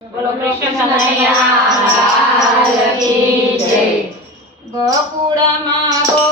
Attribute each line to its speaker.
Speaker 1: બોલો કૃષ્ણ કનૈયા
Speaker 2: ગોકુળમાં
Speaker 1: ગો